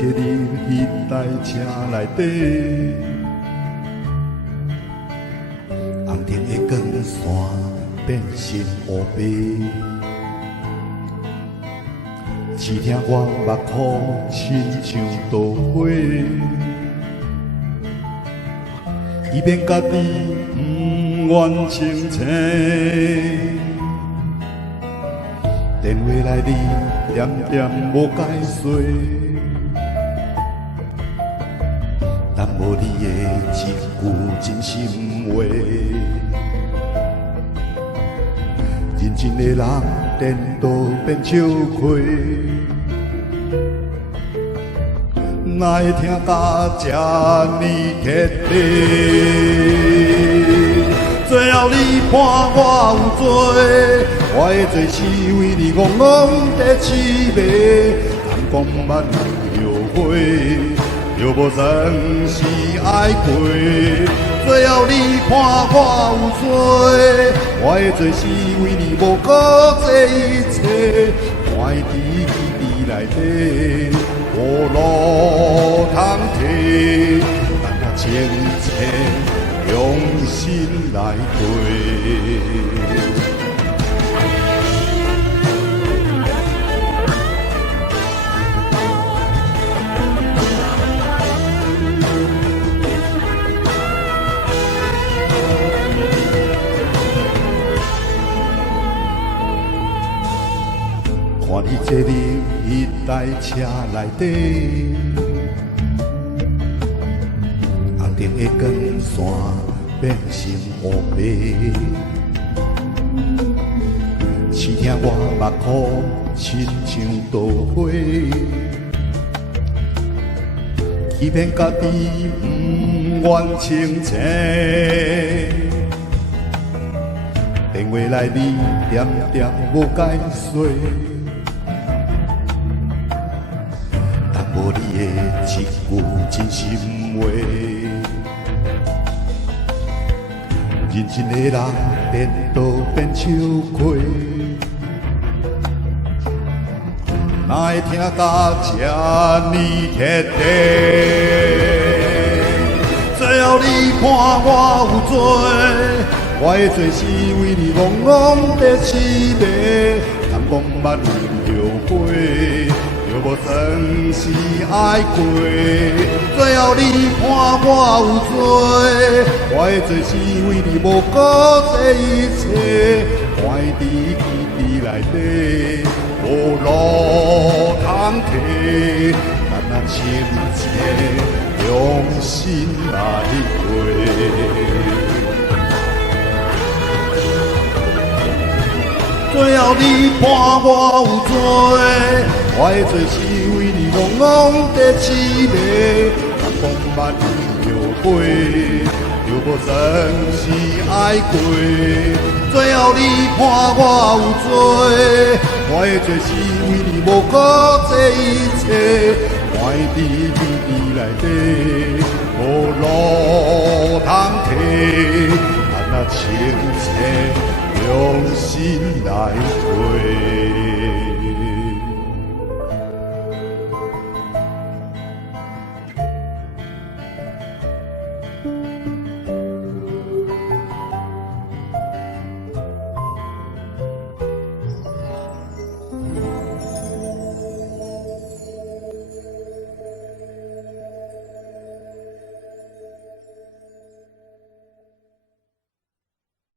这日迄台车内底，红天的光线变成乌白，刺痛我目眶，亲像刀花。伊免家己不愿清醒，电话来你点点无解说，但无你的一句真心话。认真的人颠倒变笑亏，哪会听甲这呢贴地？最后你判我有罪，我的罪是为你戆戆在痴迷，贪光慢又悔，又无算是爱过。最后你判我有罪，我的罪是为你无顾这一切，我伫记忆内底无路通退，但那情切用心来对。看你这日迄台车内底，红灯的光线变成乌白，刺痛我目眶，亲像刀花。欺骗家己不愿清醒，电话来你点点无解说。无你的一句真心话，认真的人颠倒变笑亏，哪会听甲这呢贴地？最后你判我有罪，我的罪是为你戆戆在痴迷，贪狂慢又悔。又无算是爱过，最后你判我有罪，我的罪是为你无顾这一切，我伫记忆内底无路通退，但那情切用心来对。最后你判我有罪，我的罪是为你戆戆在痴迷，贪狂慢又悔，又无算是爱过。最后你判我有罪，我的罪是为你无顾这一切，我伫记忆内底无路通退，但那情切用心来回。